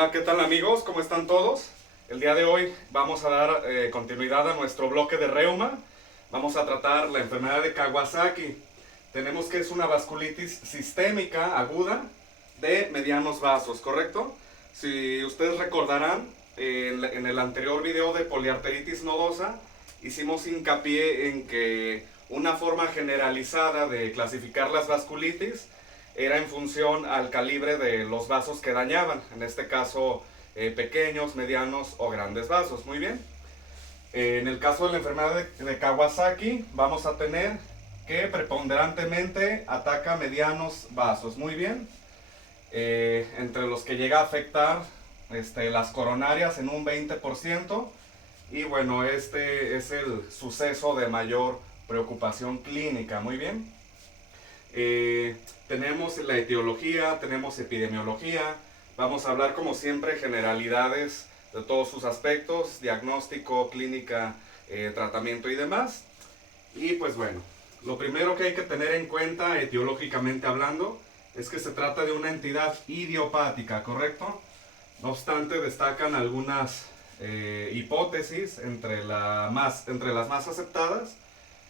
Hola, ¿qué tal amigos? ¿Cómo están todos? El día de hoy vamos a dar continuidad a nuestro bloque de reuma. Vamos a tratar la enfermedad de Kawasaki. Tenemos que es una vasculitis sistémica aguda de medianos vasos, ¿correcto? Si ustedes recordarán, en el anterior video de poliarteritis nodosa hicimos hincapié en que una forma generalizada de clasificar las vasculitis era en función al calibre de los vasos que dañaban, en este caso pequeños, medianos o grandes vasos. Muy bien. En el caso de la enfermedad de Kawasaki vamos a tener que preponderantemente ataca medianos vasos. Muy bien. Entre los que llega a afectar las coronarias en un 20%. Y bueno, este es el suceso de mayor preocupación clínica. Muy bien. Tenemos la etiología, tenemos epidemiología. Vamos a hablar como siempre generalidades de todos sus aspectos, diagnóstico, clínica, tratamiento y demás. Y pues bueno, lo primero que hay que tener en cuenta etiológicamente hablando es que se trata de una entidad idiopática, ¿correcto? No obstante, destacan algunas hipótesis. Entre las más aceptadas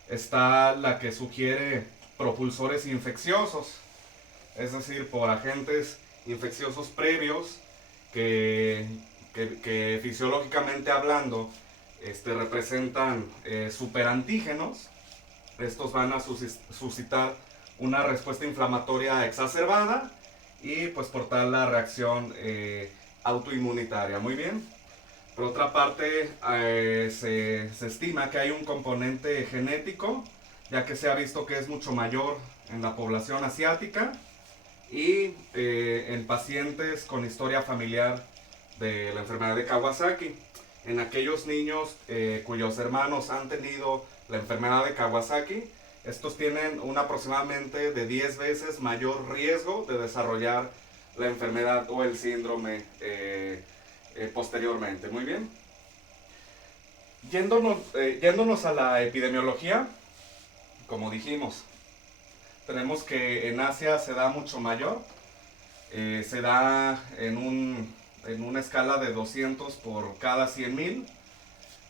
está la que sugiere propulsores infecciosos, es decir, por agentes infecciosos previos que fisiológicamente hablando representan superantígenos. Estos van a suscitar una respuesta inflamatoria exacerbada y pues por tal la reacción autoinmunitaria. Muy bien. Por otra parte, se estima que hay un componente genético, ya que se ha visto que es mucho mayor en la población asiática y en pacientes con historia familiar de la enfermedad de Kawasaki. En aquellos niños cuyos hermanos han tenido la enfermedad de Kawasaki, estos tienen un aproximadamente de 10 veces mayor riesgo de desarrollar la enfermedad o el síndrome posteriormente. Muy bien. Yéndonos a la epidemiología, como dijimos, tenemos que en Asia se da mucho mayor, se da en una escala de 200 por cada 100,000.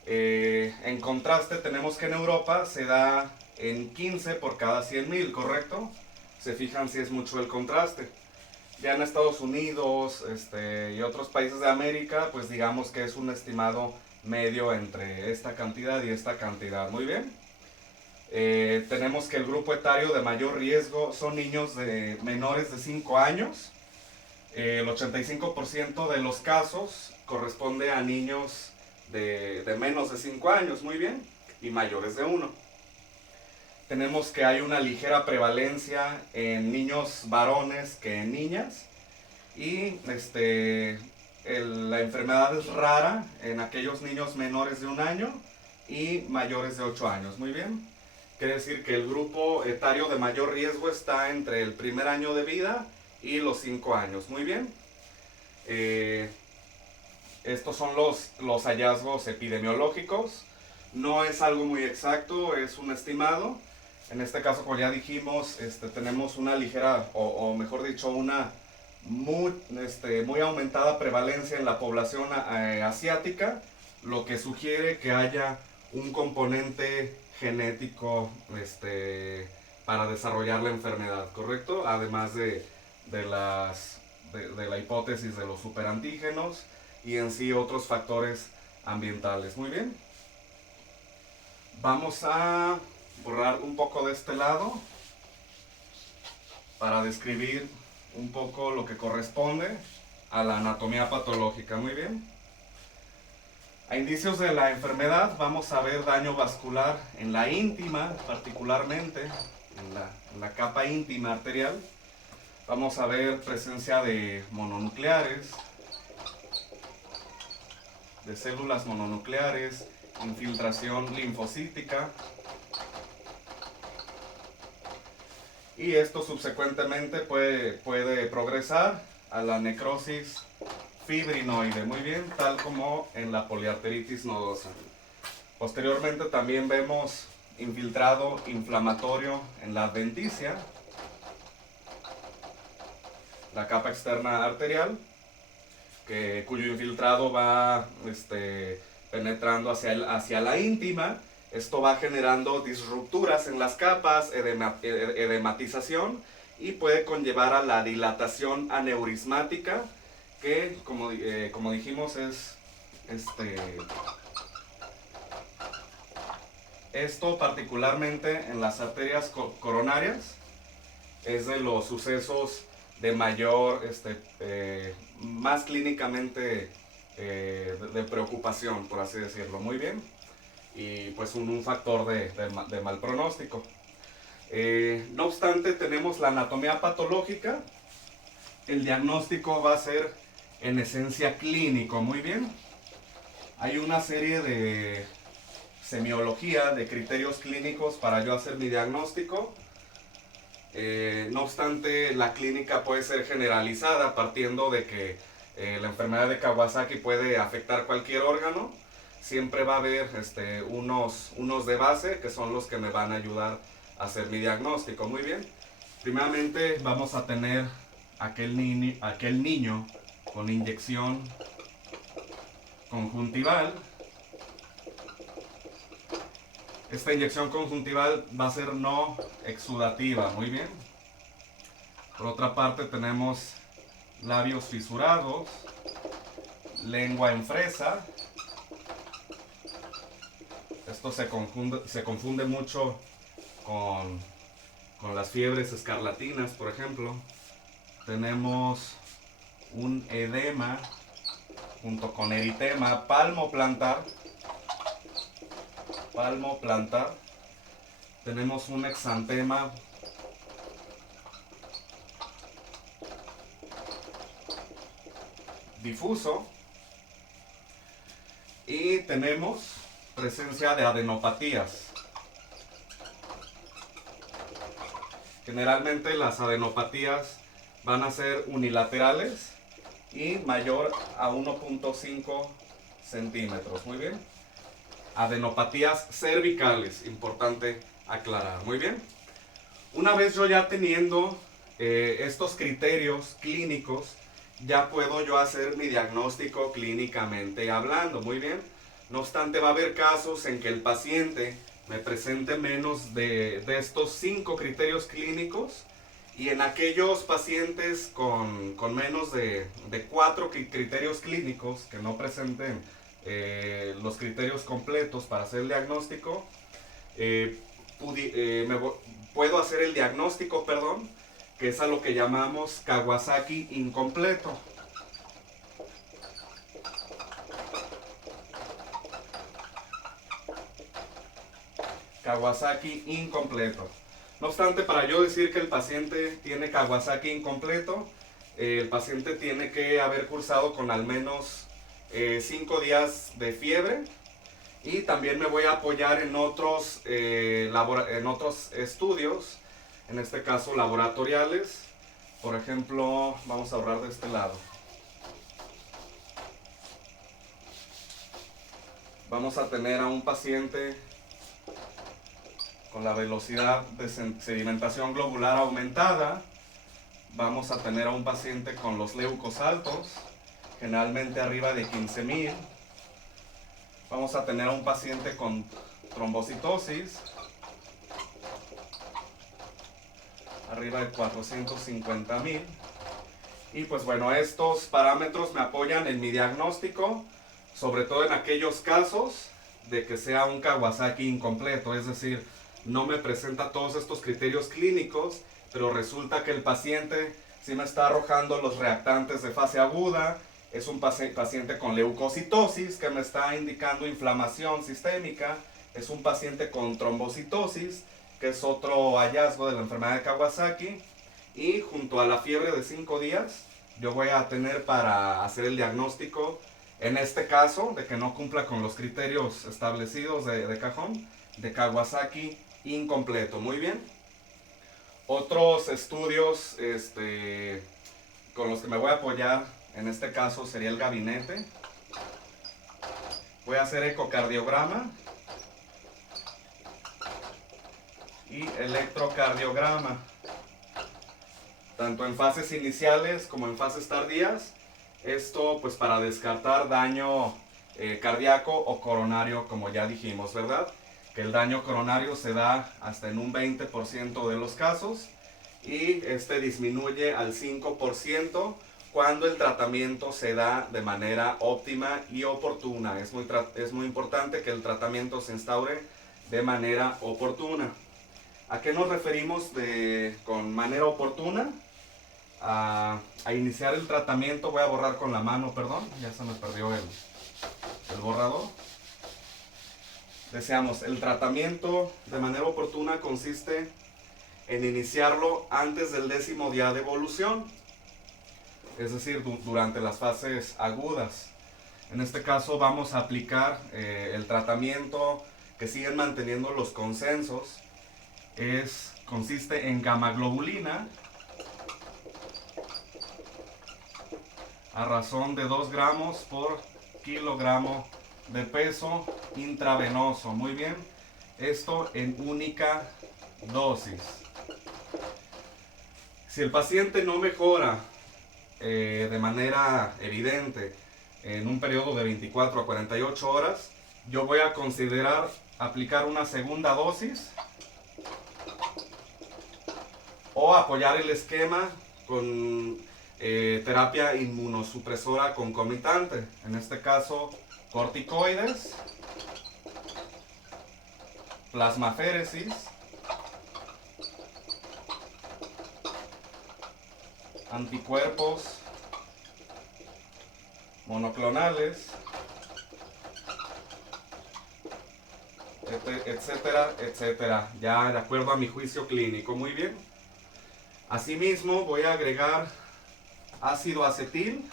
En contraste, tenemos que en Europa se da en 15 por cada 100,000, ¿correcto? Se fijan si es mucho el contraste. Ya en Estados Unidos y otros países de América, pues digamos que es un estimado medio entre esta cantidad y esta cantidad. Muy bien. Tenemos que el grupo etario de mayor riesgo son niños de menores de 5 años. El 85% de los casos corresponde a niños de menos de 5 años, muy bien, y mayores de 1. Tenemos que hay una ligera prevalencia en niños varones que en niñas. Y la enfermedad es rara en aquellos niños menores de 1 año y mayores de 8 años. Muy bien. Quiere decir que el grupo etario de mayor riesgo está entre el primer año de vida y los 5 años. Muy bien. Estos son los hallazgos epidemiológicos. No es algo muy exacto, es un estimado. En este caso, como ya dijimos, tenemos una ligera, o mejor dicho, una muy aumentada prevalencia en la población asiática, lo que sugiere que haya un componente genético para desarrollar la enfermedad, ¿correcto? Además de la hipótesis de los superantígenos y en sí otros factores ambientales. Muy bien. Vamos a borrar un poco de este lado para describir un poco lo que corresponde a la anatomía patológica. Muy bien. A indicios de la enfermedad vamos a ver daño vascular en la íntima, particularmente en la capa íntima arterial. Vamos a ver presencia de mononucleares, de células mononucleares, infiltración linfocítica. Y esto subsecuentemente puede progresar a la necrosis fibrinoide, muy bien, tal como en la poliarteritis nodosa. Posteriormente también vemos infiltrado inflamatorio en la adventicia, la capa externa arterial. cuyo infiltrado va penetrando hacia la íntima. Esto va generando disrupturas en las capas, edematización, y puede conllevar a la dilatación aneurismática, que como dijimos es esto particularmente en las arterias coronarias es de los sucesos de mayor, más clínicamente de preocupación, por así decirlo. Muy bien. Y pues un factor de mal pronóstico. No obstante, tenemos la anatomía patológica. El diagnóstico va a ser en esencia clínico. Muy bien. Hay una serie de semiología, de criterios clínicos para yo hacer mi diagnóstico. No obstante, la clínica puede ser generalizada partiendo de que la enfermedad de Kawasaki puede afectar cualquier órgano. Siempre va a haber unos de base que son los que me van a ayudar a hacer mi diagnóstico. Muy bien. Primeramente vamos a tener aquel niño con inyección conjuntival. Esta inyección conjuntival va a ser no exudativa. Muy bien. Por otra parte tenemos labios fisurados, lengua en fresa. Esto se confunde mucho con las fiebres escarlatinas, por ejemplo. Tenemos un edema junto con eritema palmoplantar. Tenemos un exantema difuso y tenemos presencia de adenopatías. Generalmente las adenopatías van a ser unilaterales y mayor a 1.5 centímetros. Muy bien. Adenopatías cervicales, importante aclarar. Muy bien. Una vez yo ya teniendo estos criterios clínicos, ya puedo yo hacer mi diagnóstico clínicamente hablando. Muy bien. No obstante, va a haber casos en que el paciente me presente menos de estos 5 criterios clínicos, y en aquellos pacientes con menos de 4 criterios clínicos que no presenten los criterios completos para hacer el diagnóstico, puedo hacer el diagnóstico, que es a lo que llamamos Kawasaki incompleto. Kawasaki incompleto. No obstante, para yo decir que el paciente tiene Kawasaki incompleto, el paciente tiene que haber cursado con al menos 5 días de fiebre, y también me voy a apoyar en otros estudios, en este caso laboratoriales. Por ejemplo, vamos a ahorrar de este lado. Vamos a tener a un paciente con la velocidad de sedimentación globular aumentada. Vamos a tener a un paciente con los leucos altos, generalmente arriba de 15,000. Vamos a tener a un paciente con trombocitosis, arriba de 450,000. Y pues bueno, estos parámetros me apoyan en mi diagnóstico, sobre todo en aquellos casos de que sea un Kawasaki incompleto, es decir, no me presenta todos estos criterios clínicos, pero resulta que el paciente sí me está arrojando los reactantes de fase aguda, es un paciente con leucocitosis que me está indicando inflamación sistémica, es un paciente con trombocitosis, que es otro hallazgo de la enfermedad de Kawasaki, y junto a la fiebre de 5 días, yo voy a tener para hacer el diagnóstico, en este caso, de que no cumpla con los criterios establecidos de cajón, de Kawasaki incompleto. Muy bien. Otros estudios con los que me voy a apoyar, en este caso sería el gabinete. Voy a hacer ecocardiograma y electrocardiograma, tanto en fases iniciales como en fases tardías. Esto pues para descartar daño cardíaco o coronario, como ya dijimos, ¿verdad? Que el daño coronario se da hasta en un 20% de los casos y este disminuye al 5% cuando el tratamiento se da de manera óptima y oportuna. Es muy importante que el tratamiento se instaure de manera oportuna. ¿A qué nos referimos con manera oportuna? A iniciar el tratamiento, voy a borrar con la mano, perdón, ya se me perdió el borrador. Deseamos, el tratamiento de manera oportuna consiste en iniciarlo antes del 10º día de evolución, es decir, durante las fases agudas. En este caso vamos a aplicar el tratamiento que siguen manteniendo los consensos. Consiste en gamaglobulina a razón de 2 gramos por kilogramo de peso intravenoso. Muy bien, esto en única dosis. Si el paciente no mejora de manera evidente en un periodo de 24 a 48 horas, yo voy a considerar aplicar una segunda dosis o apoyar el esquema con terapia inmunosupresora concomitante, en este caso corticoides, plasmaféresis, anticuerpos monoclonales, etcétera, etcétera, ya de acuerdo a mi juicio clínico. Muy bien. Asimismo voy a agregar ácido acetil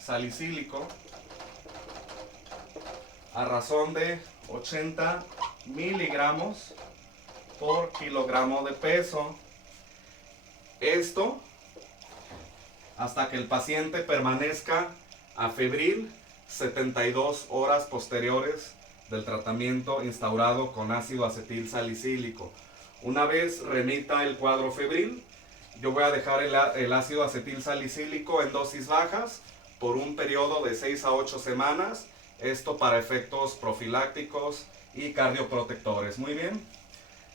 salicílico a razón de 80 miligramos por kilogramo de peso. Esto hasta que el paciente permanezca afebril 72 horas posteriores del tratamiento instaurado con ácido acetil salicílico. Una vez remita el cuadro febril, yo voy a dejar el ácido acetil salicílico en dosis bajas por un periodo de 6 a 8 semanas. Esto para efectos profilácticos y cardioprotectores. Muy bien.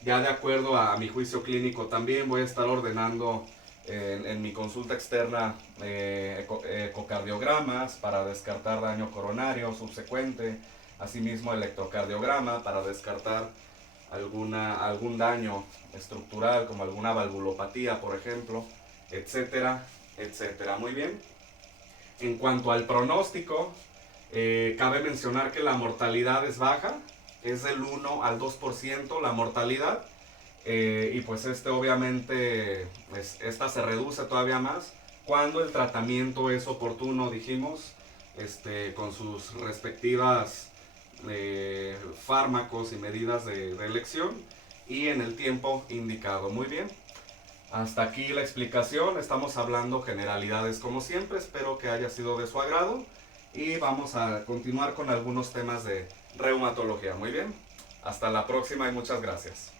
Ya de acuerdo a mi juicio clínico también voy a estar ordenando en mi consulta externa ecocardiogramas para descartar daño coronario subsecuente. Asimismo electrocardiograma para descartar algún daño estructural como alguna valvulopatía, por ejemplo, etcétera, etcétera. Muy bien. En cuanto al pronóstico, cabe mencionar que la mortalidad es baja, es del 1 al 2% la mortalidad, y pues obviamente esta se reduce todavía más cuando el tratamiento es oportuno, dijimos, con sus respectivas fármacos y medidas de elección y en el tiempo indicado. Muy bien, hasta aquí la explicación. Estamos hablando generalidades como siempre, espero que haya sido de su agrado y vamos a continuar con algunos temas de reumatología. Muy bien, hasta la próxima y muchas gracias.